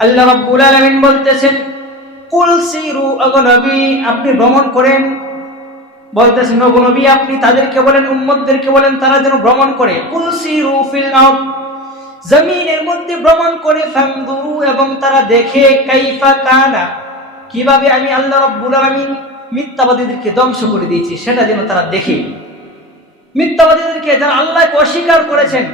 আল্লাহ রাব্বুল আলামিন বলতেছেন, কুল সিরু, ওগো নবী আপনি ভ্রমণ করেন। বলতেছেন ওগো নবী আপনি তাদেরকে বলেন, উম্মতদেরকে বলেন তারা যেন ভ্রমণ করে। কুল সিরু ফিল আরদ, জমিনের মধ্যে ভ্রমণ করে, ফানদুরু এবং তারা দেখে, কাইফা কানা, কিভাবে আমি আল্লাহ রাব্বুল আলামিন মিথ্যাবাদীদেরকে ধ্বংস করে দিয়েছি সেটা যেন তারা দেখে। মিথ্যাবাদীদেরকে, যারা আল্লাহকে অস্বীকার করেছেন,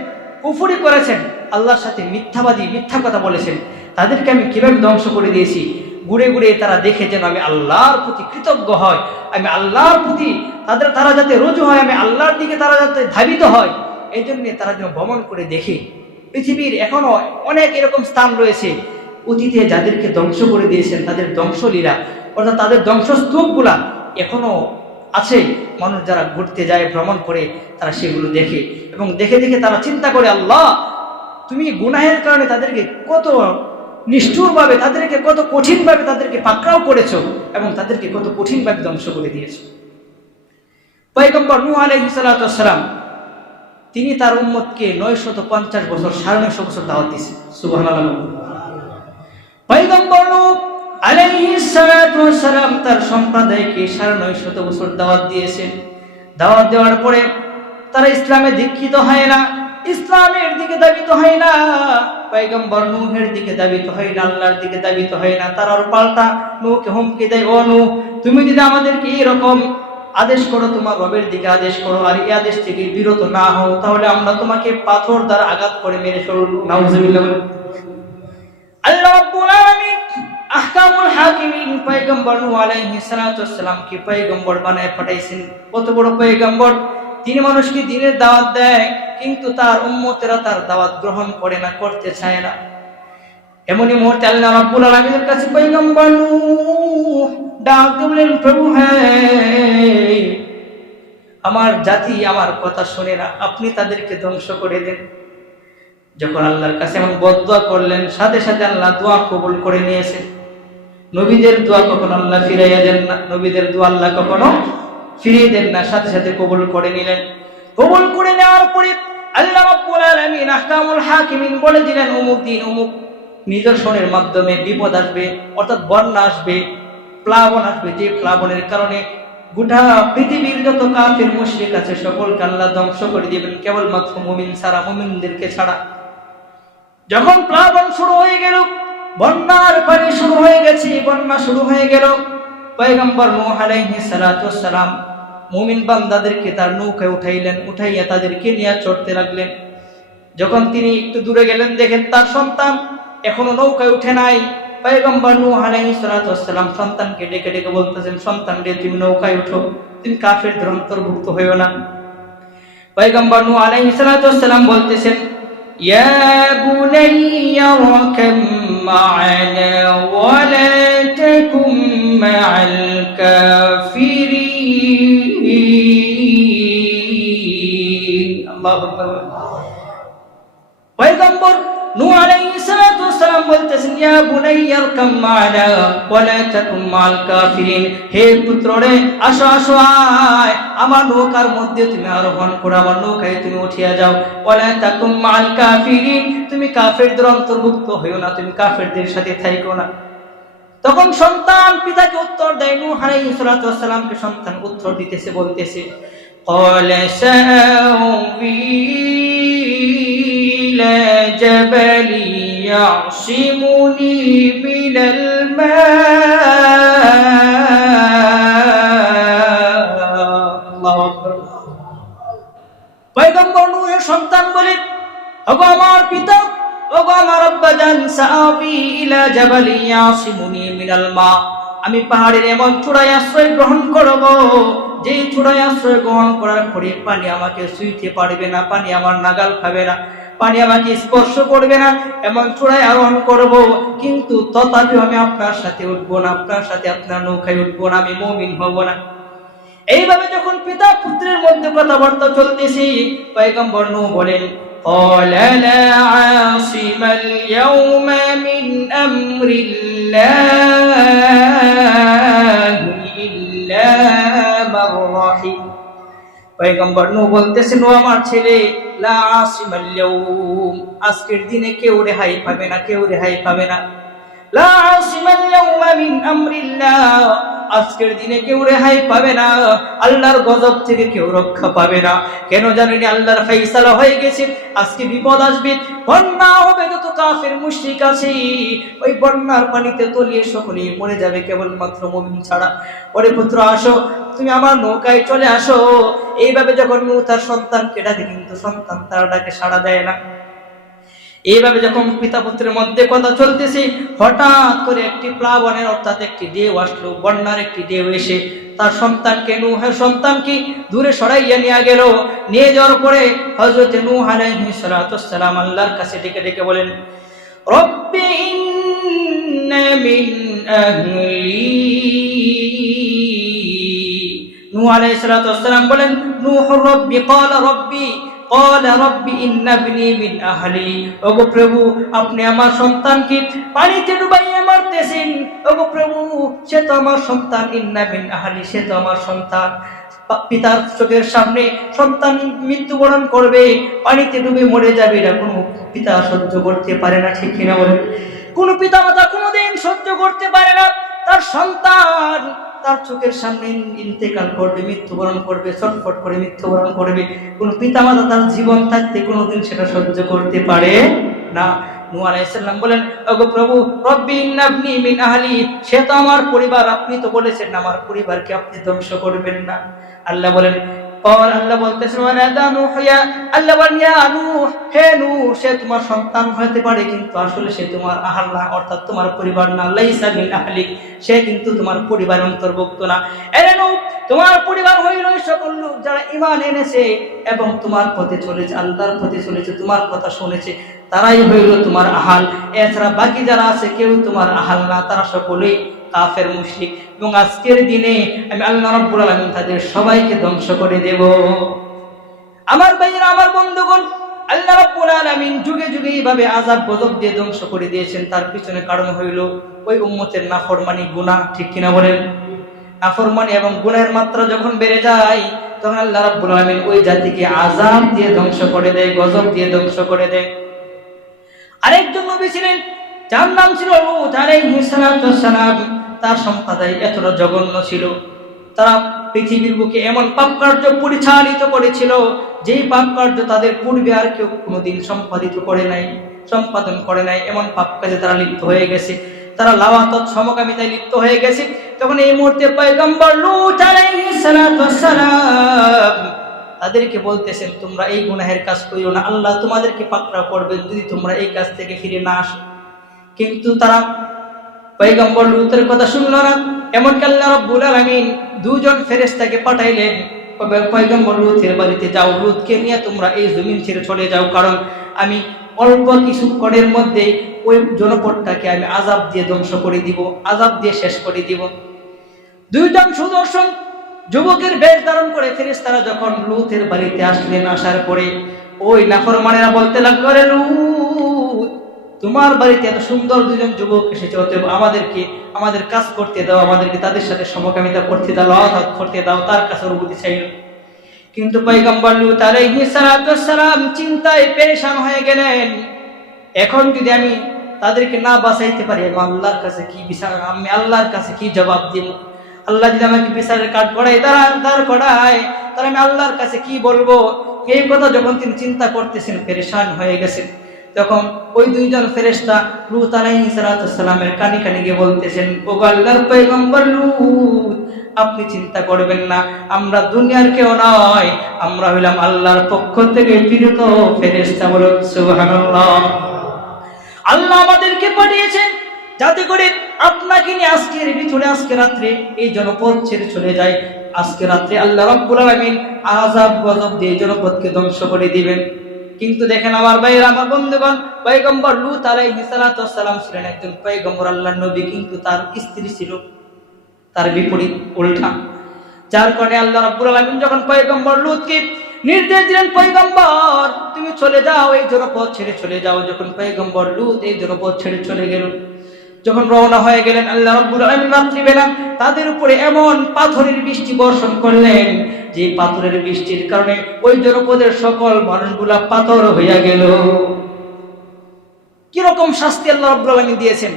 কুফরি করেছেন, আল্লাহর সাথে মিথ্যাবাদী, মিথ্যা কথা বলেছেন, তাদেরকে আমি কিভাবে ধ্বংস করে দিয়েছি, ঘুরে ঘুরে তারা দেখে যেন আমি আল্লাহর প্রতি কৃতজ্ঞ হয়, আমি আল্লাহর প্রতি তারা যাতে রুজু হয়, আমি আল্লাহর দিকে তারা যাতে ধাবিত হয়, এই জন্য তারা যেন ভ্রমণ করে দেখে। পৃথিবীর এখনো অনেক এরকম স্থান রয়েছে অতীতে যাদেরকে ধ্বংস করে দিয়েছেন, তাদের ধ্বংসলীলা অর্থাৎ তাদের ধ্বংসস্তূপগুলা এখনো আছে। মানুষ যারা ঘুরতে যায়, ভ্রমণ করে, তারা সেগুলো দেখে এবং দেখে দেখে তারা চিন্তা করে, আল্লাহ তুমি গুনাহের কারণে তাদেরকে কত নিষ্ঠুরভাবে, তাদেরকে কত কঠিনভাবে তাদেরকে পাকড়াও করেছো এবং তাদেরকে কত কঠিনভাবে ধ্বংস করে দিয়েছো। পয়গম্বর নূহ আলাইহিস সালাতু ওয়াস সালাম তিনি তার উম্মতকে 950 বছর, 950 বছর দাওয়াত দিয়েছেন। সুবহানাল্লাহ। পয়গম্বর নূহ আলাইহিস সালাতু ওয়াস সালাম তার সম্প্রদায়কে 950 বছর দাওয়াত দিয়েছেন। দাওয়াত দেওয়ার পরে তারা ইসলামে দীক্ষিত হয় না, ইসলামের দিকে দাবিত হয় না, পয়গম্বর নূহের দিকে দাবিত হয় না, আল্লাহর দিকে দাবিত হয় না। তারা আর পাল্টা নূহকে হুমকি দেয়, ও নূহ তুমি যদি আমাদেরকে এরকম আদেশ করো, তোমার রবের দিকে আদেশ করো, আর এই আদেশ থেকে বিরত না হও, তাহলে আমরা তোমাকে পাথর দ্বারা আঘাত করে মেরে ফেলব। নাউজুবিল্লাহ। আল্লাহ রাব্বুল আলামিন আহকামুল হাকিমিন পয়গম্বর নূহ আলাইহিস সালাতু ওয়াস সালামকে পয়গম্বর বানায় পাঠাইছেন। কত বড় পয়গম্বর! তিনি মানুষকে দ্বীনের দাওয়াত দেয়, কিন্তু তার উম্মতেরা তার দাওয়াত গ্রহণ করে না, করতে চায় না। এমনই মুহূর্তে আল্লাহ রাব্বুল আলামিনের কাছে পয়গম্বর নূহ ডাক দিয়ে বলেন, প্রভু হ্যাঁ, আমার জাতি আমার কথা শুনে না, আপনি তাদেরকে ধ্বংস করে দেন। যখন আল্লাহর কাছে এমন বদদুয়া করলেন, সাথে সাথে আল্লাহ দোয়া কবুল করে নিয়েছেন। নবীদের দোয়া কখনো আল্লাহ ফিরাইয়া দেন না, নবীদের দোয়া আল্লাহ কখনো ফিরিয়ে দেন না, সাথে সাথে কবুল করে নিলেন। কবুল করে নেওয়ার পরে আল্লাহ রাব্বুল আলামিন আহকামুল হাকিমিন বলে দিলেন, অমুক দিন অমুক নিদর্শনের মাধ্যমে বিপদ আসবে, অর্থাৎ বন্যা আসবে, প্লাবন আসবে, যে প্লাবনের কারণে গোটা পৃথিবীর যত কাফির মুশরিক আছে সকলকে আল্লাহ ধ্বংস করে দিবেন, কেবলমাত্র মুমিন ছাড়া, মুমিনদেরকে ছাড়া। যখন প্লাবন শুরু হয়ে গেল, বন্যার পানি শুরু হয়ে গেছে, বন্যা শুরু হয়ে গেল, পয়গম্বর নূহ আলাইহিস সালাতু ওয়াস সালাম মুমিন বান্দাদেরকে তার নৌকায় উঠাইলেন, উঠাইয়া তাদেরকে নিয়ে চড়তে লাগলেন। যখন তিনি একটু দূরে গেলেন, দেখেন তার সন্তান এখনো নৌকায় উঠে নাই। পয়গম্বর নূহ আলাইহিস সালাতু ওয়াস সালাম সন্তানকে ডেকে ডেকে বলতেছেন, সন্তান রে তুমি নৌকায় উঠো, তুমি কাফেরদের অন্তর্ভুক্ত হইও না। পয়গম্বর নূহ আলাইহিস সালাতু ওয়াস সালাম বলতেছেন, ইয়া বুনাইয়া রাকাম মা'ানা ওয়া লা তাকুম মা'আল কাফিরিন। আল্লাহু আকবার। পয়গম্বর নূহ আলাইহিস সালাতু ওয়াস সালাম বলতেছেন, ইয়া বুনাইয়া রাকাম মা'ানা ওয়া লা তাকুম মা'আল কাফিরিন, হে পুত্র রে আসো আসো, আয় আমার নৌকার মধ্যে তুমি আরোহণ করো, আমার নৌকায় তুমি উঠিয়া যাও। ওয়া লা তাকুম মা'আল কাফিরিন, তুমি কাফেরদের অন্তর্ভুক্ত হইও না, তুমি কাফেরদের সাথে থাইকো না। তখন সন্তান পিতাকে উত্তর দেয়, নূহ আলাইহিস সালাতু ওয়াস সালামকে সন্তান উত্তর দিতেছে, বলতেছে, ক্বালা সাআউযী ইলা জাবালি ইয়াসিমুনি মিনাল মা। আল্লাহু আকবার। পয়গম্বর নূহের সন্তান বলে, ওগো আমার পিতা, ওগো আমার আব্বাজান, সাআবি ইলা জাবালি ইয়াসিমুনি মিনাল মা, আমি পাহাড়ের এমন চূড়ায় আশ্রয় গ্রহণ করব, যে চূড়ায় আশ্রয় গ্রহণ করার পরে পানি আমাকে ছুঁইতে পারবে না, পানি আমার নাগাল খাবে না, পানি আমাকে স্পর্শ করবে না, এমন চূড়ায় আরোহণ করব, কিন্তু তথাপি আমি আপনার সাথে উঠবো না, আপনার সাথে আপনার নৌকায় উঠবো না, আমি মুমিন হব না। এইভাবে যখন পিতা পুত্রের মধ্যে কথাবার্তা চলতেছে, পয়গম্বর নূহ বলেন, قال لا عاصم اليوم من أمر الله إلا من رحم। পয়গম্বর নূহ বলতেছেন, ও আমার ছেলে, লা আসিমাল ইয়াউম, আজকের দিনে কেউ রেহাই পাবে না, কেউ রেহাই পাবে না। লা আসিমাল ইয়াউমা মিন আমরিল্লাহ, আজকের দিনে কেউ রেহাই পাবে না, আল্লাহর গজব থেকে কেউ রক্ষা পাবে না। কেন জানেন? আল্লাহর ফয়সালা হয়ে গেছে, আজকে বিপদ আসবে, বন্যা হবে, যত কাফের মুশরিক আছে ওই বন্যার পানিতে তলিয়ে সকলেই মরে যাবে, কেবলমাত্র মুমিন ছাড়া। ওরে পুত্র আসো, তুমি আমার নৌকায় চলে আসো। এইভাবে যখন নূহ তার সন্তানকে ডাকে, কিন্তু সন্তান তার ডাকে সাড়া দেয় না। এইভাবে যখন পিতা পুত্রের মধ্যে কথা চলতেছে, হঠাৎ করে একটি প্লাবনের অর্থাৎ একটি ঢেউ আসলো, বন্যার একটি ঢেউ এসে তার সন্তানকে, নূহের সন্তানকে দূরে সরাইয়া নিয়ে গেল। নিয়ে যাওয়ার পরে হযরত নূহ আলাইহিস সালাতু ওয়াস সালাম আল্লাহর কাছে ডেকে ডেকে বলেন, রব্বি ইন্না মিন আহলি। নূহ আলাইহিস সালাতু ওয়াস সালাম বলেন, নূহ রব্বি ক্বালা রব্বি ক্বালা রব্বি ইন্না ইবনি মিন আহলি। ওগো প্রভু, আপনি আমার সন্তানকে পানিতে ডুবাইয়া মারতেছেন। ওগো প্রভু, সে তো আমার সন্তান, ইন্না মিন আহলি, সে তো আমার সন্তান। পিতার চোখের সামনে সন্তান মৃত্যুবরণ করবে, পানিতে ডুবে মরে যাবে, এটা কোনো পিতা সহ্য করতে পারে না, ঠিক কিনা বলেন? কোনো পিতা মাতা কোনোদিন সহ্য করতে পারে না তার সন্তান তার চোখের সামনে ইন্তেকাল করবে, মৃত্যুবরণ করবে, ছটফট করে মৃত্যুবরণ করবে। কোন পিতামাতা তার জীবন থাকতে কোনোদিন সেটা সহ্য করতে পারে না। নূহ আলাইহিস সালাম বলেন, ওগো প্রভু, রব্বি ইন্না ইবনি মিন আহলি, সে তো আমার পরিবার, আপনি তো বলেছেন আমার পরিবারকে আপনি ধ্বংস করবেন না। আল্লাহ বলেন, আল্লাহ বলতেছেন, আল্লাহ বলেন, ইয়া নূহ, হে নূহ, সে তোমার সন্তান হতে পারে, কিন্তু আসলে সে তোমার আহল না, অর্থাৎ তোমার পরিবার না। লাইসা মিন আহলিক, সে কিন্তু তোমার পরিবারের অন্তর্ভুক্ত না। এরে নূহ, তোমার পরিবার হইল সকল লোক যারা ঈমান এনেছে এবং তোমার পথে চলেছে, আল্লাহর পথে চলেছে, তোমার কথা শুনেছে, তারাই হইল তোমার আহাল। এছাড়া বাকি যারা আছে কেউ তোমার আহাল না, তারা সকলেই কাফের মুশরিক। এবং আজকের দিনে আমি আল্লাহ রাব্বুল আলামিন তাদের সবাইকে ধ্বংস করে দেব। আমার ভাইয়েরা, আমার বন্ধুগণ, আল্লাহ রাব্বুল আলামিন যুগে যুগে এইভাবে আযাব গজব দিয়ে ধ্বংস করে দিয়েছেন। তার পিছনে কারণ হইল ওই উম্মতের নাফরমানি, গুনাহ, ঠিক কিনা বলেন? নাফরমানি এবং গুনাহের মাত্রা যখন বেড়ে যায়, তখন আল্লাহ রাব্বুল আলামিন ওই জাতিকে আযাব দিয়ে ধ্বংস করে দেয়, গজব দিয়ে ধ্বংস করে দেয়। আরেকজন নবী ছিলেন, যার নাম ছিল লূত আলাইহিস সালাতু ওয়াস সালাম। তার সম্প্রদায় এতটা জঘন্য ছিল, তারা পৃথিবীর বুকে এমন পাপ কার্য পরিচালিত করেছিল, যেই পাপ কার্য তাদের পূর্বে আর কেউ কোনোদিন সম্পাদন করে নাই। এমন পাপ কাজে তারা লিপ্ত হয়ে গেছে, তারা লাওয়াতত, সমকামিতায় লিপ্ত হয়ে গেছে। তখন এই মুহূর্তে পয়গম্বর লূত আলাইহিস সালাতু ওয়াস সালাম তাদেরকে বলতেছেন, তোমরা এই গুনাহের কাজ করিও না, আল্লাহ তোমাদেরকে পাকড়াও করবেন যদি তোমরা এই কাজ থেকে ফিরে না আসো। কিন্তু তারা পয়গম্বর লূতের কথা শুনল না। এমনকি আল্লাহ রাব্বুল আলামিন দুজন ফেরেশতাকে পাঠাইলেন, পয়গম্বর লূতের বাড়িতে যাও, লূতকে নিয়ে তোমরা এই জমিন ছেড়ে চলে যাও, কারণ আমি অল্প কিছুক্ষণের মধ্যে ওই জনপদটাকে আমি আযাব দিয়ে ধ্বংস করে দিব, আযাব দিয়ে শেষ করে দিব। দুইজন সুদর্শন যুবকের বেশ ধারণ করে ফেরেশতারা যখন লূতের বাড়িতে আসলেন, আসার পরে ওই নাফরমানেরা বলতে লাগলো, আরে লূত, তোমার বাড়িতে এত সুন্দর দুজন যুবক এসেছে, অতএব আমাদের কাজ করতে দাও, আমাদেরকে তাদের সাথে সমকামিতা করতে দাও, লাওয়াত করতে দাও। তার কাছে অনুমতি চাইল। কিন্তু পয়গম্বর লূত আলাইহিস সালাতু ওয়াস সালাম চিন্তায় পেরেশান হয়ে গেলেন, এখন যদি আমি তাদেরকে না বাঁচাইতে পারি, আমি আল্লাহর কাছে কি জবাব দিব? আল্লাহ যদি আমাকে বিচারের কাঠ করায় দাঁড় করায়, তাহলে আমি আল্লাহর কাছে কি বলবো? এই কথা যখন তিনি চিন্তা করতেছেন, পেরেশান হয়ে গেছেন, তখন ওই দুইজন ফেরেশতা লূত আলাইহিস সালাতু ওয়াস সালামের কানে কানে গিয়ে বলতেছেন, ও আল্লাহর পয়গম্বর লূত, আপনি চিন্তা করবেন না, আমরা দুনিয়ার কেউ নয়, আমরা হইলাম আল্লাহর পক্ষ থেকে প্রেরিত ফেরেশতা। বলুন সুবহানাল্লাহ। আল্লাহ আমাদেরকে পাঠিয়েছেন যাতে করে আপনাকে নিয়ে আজকে রাত্রে এই জনপদ ছেড়ে চলে যায়। আজকে রাত্রে আল্লাহ রাব্বুল আলামিন আযাব গজব দিয়ে জনপদকে ধ্বংস করে দিবেন। কিন্তু দেখেন আমার ভাইয়েরা, আমার বন্ধুগণ, পয়গম্বর লূত আলাইহিস সালাতু ওয়াস সালাম ছিলেন একজন পয়গম্বর, আল্লাহর নবী, কিন্তু তার স্ত্রী ছিল তার বিপরীত, উল্টা। যার কারণে আল্লাহ রাব্বুল আলামিন যখন পয়গম্বর লূতকে নির্দেশ দিলেন, পয়গম্বর তুমি চলে যাও, এই জনপদ ছেড়ে চলে যাও। যখন পয়গম্বর লূত এই জনপদ ছেড়ে চলে গেল, যখন রওনা হয়ে গেলেন, আল্লাহ রাব্বুল আলামিন রাত্রিবেলা তাদের উপরে এমন পাথরের বৃষ্টি বর্ষণ করলেন, যে পাথরের বৃষ্টির কারণে ওই জনপদের সকল মানুষগুলা পাথর হইয়া গেল। কিরকম শাস্তি আল্লাহ রাব্বুল আলামিন দিয়েছেন!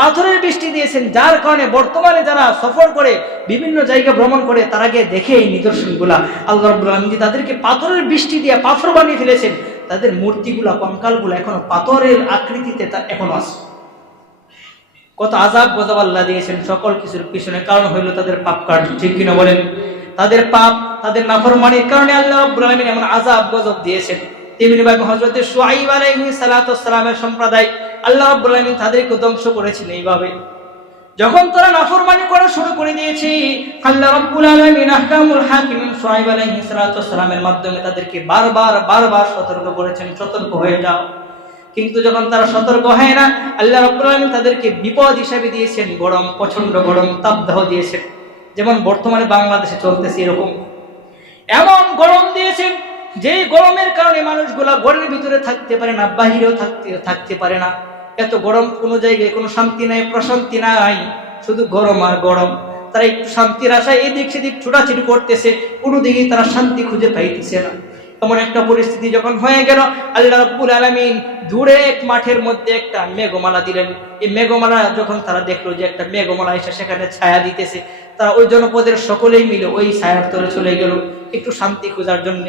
পাথরের বৃষ্টি দিয়েছেন, যার কারণে বর্তমানে যারা সফর করে বিভিন্ন জায়গা ভ্রমণ করে তারা গিয়ে দেখে এই নিদর্শনগুলা আল্লাহ রাব্বুল আলামিন তাদেরকে পাথরের বৃষ্টি দিয়ে পাথর বানিয়ে ফেলেছেন। তাদের মূর্তিগুলা কঙ্কালগুলা এখনো পাথরের আকৃতিতে তা এখনো আছে। কত আযাব গজব আল্লাহ দিয়েছেন সকল কিছুর পিছনে কারণ হইল তাদের পাপ কার্য, ঠিক কিনা বলেন? তাদের পাপ, তাদের নাফরমানির কারণে আল্লাহ রাব্বুল আলামিন এমন আযাব গজব দিয়েছেন। তেমনি ভাবে হযরত শুআয়ব আলাইহিস সালাতু ওয়াস সালামের সম্প্রদায় আল্লাহ রাব্বুল আলামিন তাদেরকে ধ্বংস করেছেন এইভাবে। যখন তারা নাফরমানি করা শুরু করে দিয়েছে, আল্লাহ রাব্বুল আলামিন আহকামুল হাকিমিন শুআয়ব আলাইহিস সালাতু ওয়াস সালামের মাধ্যমে তাদেরকে বারবার সতর্ক করেছেন, সতর্ক হয়ে যাও। কিন্তু যখন তারা সতর্ক হয় না, আল্লাহ রাব্বুল আলামিন তাদেরকে বিপদ হিসাবে দিয়েছেন গরম, প্রচন্ড গরম তাপদাহ দিয়েছেন। যেমন বর্তমানে বাংলাদেশে চলতেছে এরকম এমন গরম দিয়েছেন যে গরমের কারণে মানুষগুলা ঘরের ভিতরে থাকতে পারে না, বাহিরেও থাকতে পারে না। এত গরম, কোনো জায়গায় কোনো শান্তি নাই, প্রশান্তি নাই, শুধু গরম আর গরম। তারা একটু শান্তির আশায় এদিক সেদিক ছোটাছুটি করতেছে, কোনো দিকেই তারা শান্তি খুঁজে পাইতেছে না। এমন একটা পরিস্থিতি যখন হয়ে গেল, আল্লাহ রাব্বুল আলামিন দূরে এক মাঠের মধ্যে একটা মেঘমালা দিলেন। এই মেঘমালা যখন তারা দেখলো যে একটা মেঘমালা এসে সেখানে ছায়া দিতেছে, তারা ওই জনপদের সকলেই মিলে ওই ছায়ার তলে চলে গেল একটু শান্তি খোঁজার জন্য,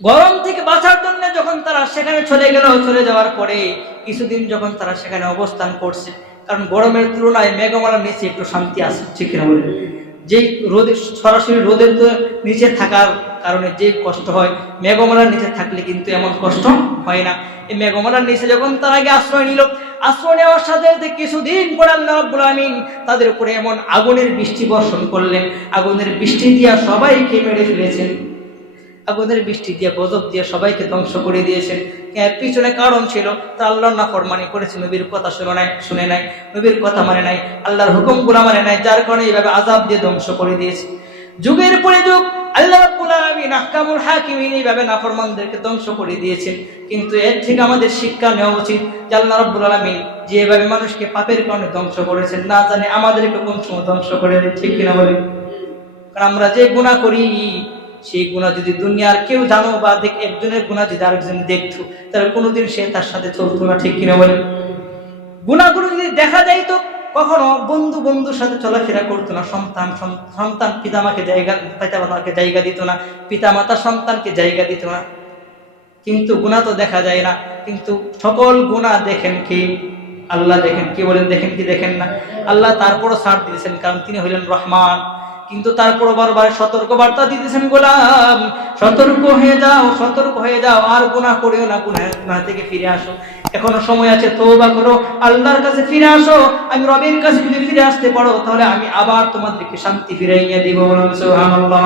গরম থেকে বাঁচার জন্য। যখন তারা সেখানে চলে গেল, চলে যাওয়ার পরে কিছুদিন যখন তারা সেখানে অবস্থান করছে, কারণ গরমের তুলনায় মেঘমালার নিচে একটু শান্তি আছে, ঠিক কিনা বলে? যে রোদে, সরাসরি রোদের নিচে থাকার কারণে যে কষ্ট হয়, মেঘমালার নিচে থাকলে কিন্তু এমন কষ্ট হয় না। এই মেঘমালার নিচে যখন তার আগে আশ্রয় নিল, আশ্রয় নেওয়ার সাথে সাথে কিছুদিন পর আল্লাহ রাব্বুল আলামিন তাদের উপরে এমন আগুনের বৃষ্টি বর্ষণ করলেন। আগুনের বৃষ্টি দিয়া সবাইকে মেরে ফেলেছেন, আগুনের বৃষ্টি দিয়ে গজব দিয়ে সবাইকে ধ্বংস করে দিয়েছেন। এর পিছনে কারণ ছিল তা আল্লাহর নাফরমানি করেছে, নবীর কথা শুনে নাই, নবীর কথা মানে নাই, আল্লাহর হুকুমগুলো মানে নাই, যার কারণে এইভাবে আযাব দিয়ে ধ্বংস করে দিয়েছে। যুগের পরে যুগ আল্লাহ রাব্বুল আলামিন আহকামুল হাকিমিন এইভাবে নাফরমানদেরকে ধ্বংস করে দিয়েছেন। কিন্তু এর থেকে আমাদের শিক্ষা নেওয়া উচিত যে আল্লাহ রাব্বুল আলামিন যেভাবে মানুষকে পাপের কারণে ধ্বংস করেছেন, না জানে আমাদেরকে কোন সময় ধ্বংস করে দেন, ঠিক কিনা বলেন? কারণ আমরা যে গুনাহ করি, সেই গুনাহ যদি দুনিয়ার কেউ জানো বা একজনের গুনাহ যদি আরেকজন দেখতো, তাহলে কোনোদিন সে তার সাথে চলতো না, ঠিক কিনা বলেন? গুনাহগুলো যদি দেখা যাইতো, কখনো বন্ধুর সাথে চলাফেরা করতো না, সন্তান পিতামাতাকে জায়গা দিত না, পিতামাতা সন্তানকে জায়গা দিত না। কিন্তু গুনাহ তো দেখা যায় না, কিন্তু সকল গুনাহ দেখেন কি? আল্লাহ দেখেন। কি বলেন? দেখেন কি দেখেন না? আল্লাহ তারপরও ছাড় দিয়েছেন, কারণ তিনি হইলেন রহমান। কিন্তু তারপর বারবার সতর্ক বার্তা দিতেছেন, গোলাম সতর্ক হয়ে যাও, আর গুনাহ করিও না, গুনাহ থেকে ফিরে আসো, এখনো সময় আছে, তওবা করো, আল্লাহর কাছে ফিরে আসো। আমি রবের কাছে যদি ফিরে আসতে পারো, তাহলে আমি আবার তোমাদেরকে শান্তি ফিরাইয়া দিব। সুবহানাল্লাহ।